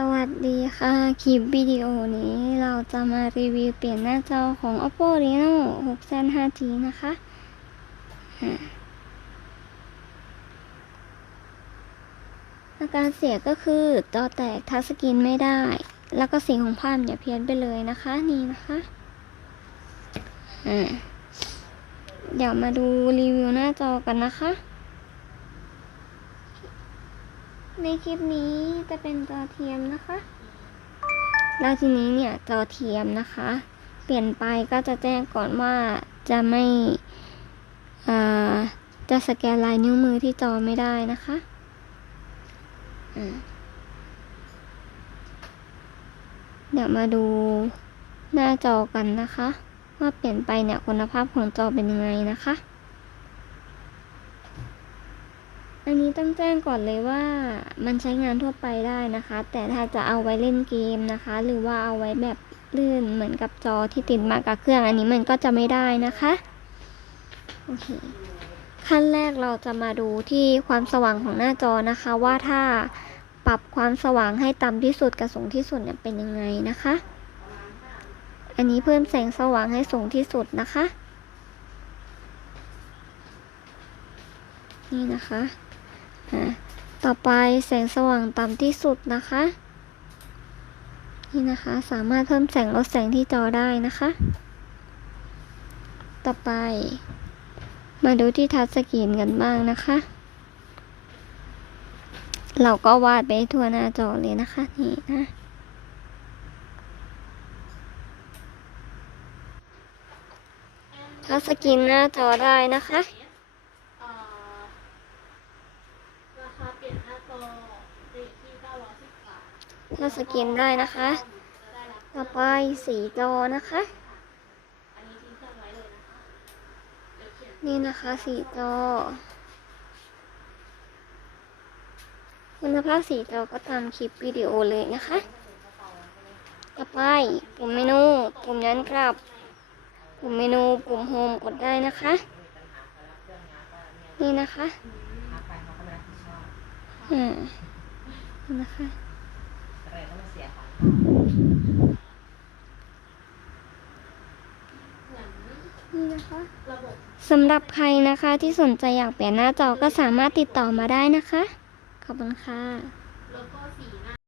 สวัสดีค่ะ คลิปวิดีโอนี้เราจะมารีวิวเปลี่ยนหน้าจอของ oppo reno 6 z 5g นะคะ อาการเสียก็คือจอแตกทัชสกรีนไม่ได้ แล้วก็สีของภาพเนี่ยเพี้ยนไปเลยนะคะ นี่นะคะเดี๋ยวมาดูรีวิวหน้าจอกันนะคะ ในคลิปนี้จะเป็นจอเทียมนะคะ แล้วทีนี้เนี่ยจอเทียมนะคะ เปลี่ยนไปก็จะแจ้งก่อนว่าจะไม่จะสแกนลายนิ้วมือที่จอไม่ได้นะคะอ่าเดี๋ยวมาดูหน้าจอกันนะคะ ว่าเปลี่ยนไปเนี่ยคุณภาพของจอเป็นยังไงนะคะ อันนี้ต้องแจ้งก่อนเลยว่ามันใช้งานทั่วไปได้นะคะ แต่ถ้าจะเอาไว้เล่นเกมนะคะ หรือว่าเอาไว้แบบลื่นเหมือนกับจอที่ติดมากับเครื่อง อันนี้มันก็จะไม่ได้นะคะโอเคขั้นแรกเราจะมาดูที่ความสว่างของหน้าจอนะคะ ว่าถ้าปรับความสว่างให้ต่ำที่สุดกับสูงที่สุดเนี่ยเป็นยังไงนะคะ อันนี้เพิ่มแสงสว่างให้สูงที่สุดนะคะ นี่นะคะ ต่อไปแสงสว่างต่ำที่สุดนะคะ นี่นะคะสามารถเพิ่มแสงลดแสงที่จอได้นะคะ ต่อไป มาดูที่ทัชสกรีนกันบ้างนะคะ เราก็วาดไปทั่วหน้าจอเลยนะคะนี่นะทัชสกรีนหน้าจอได้นะคะ เอ่อราคาเปลี่ยนหน้าจอตีที่910บาทถ้าสกรีนได้นะคะ ต่อไปสีจอนะคะ นี่นะคะสีจอ คุณภาพสีจอก็ตามคลิปวิดีโอเลยนะคะ ต่อไปปุ่มเมนูปุ่มย้อนกลับ ปุ่มเมนูปุ่มโฮมกดได้นะคะ นี่นะคะอ่านี่นะคะ นี่นะคะสำหรับใครนะคะที่สนใจอยากเปลี่ยนหน้าจอก็สามารถติดต่อมาได้นะคะ ขอบคุณค่ะ